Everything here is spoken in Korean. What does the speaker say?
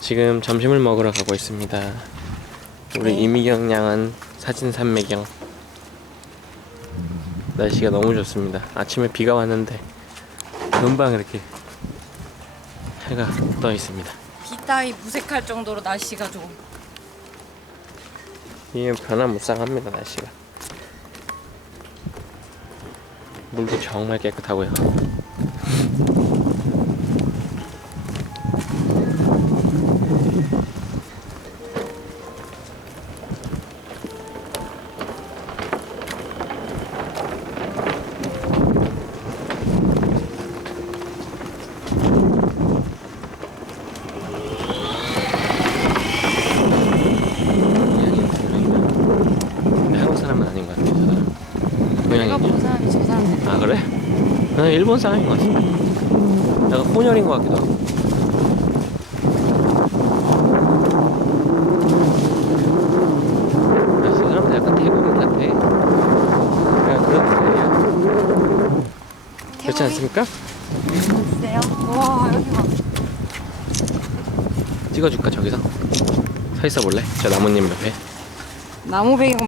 지금 점심을 먹으러 가고 있습니다. 우리 네. 이미경 양은 사진 산매경. 날씨가 너무 좋습니다. 아침에 비가 왔는데 금방 이렇게 해가 떠 있습니다. 비 따위 무색할 정도로 날씨가 좋음. 이게 변화무쌍합니다 날씨가. 물도 정말 깨끗하고요. 근데 한국 사람은 아닌 것 같아요. 저 사람. 내가? 본 사람이 저 사람. 아 그래? 나는 일본 사람인 것 같은데 약간 혼혈인 것 같기도 하고 아, 저 사람은 약간 태국인 같아 그냥 그런 스타일이야 그렇지 않습니까? 있어요? 와 여기 봐. 찍어줄까 저기서? 서 있어 볼래? 저 나뭇잎 옆에 나무 배경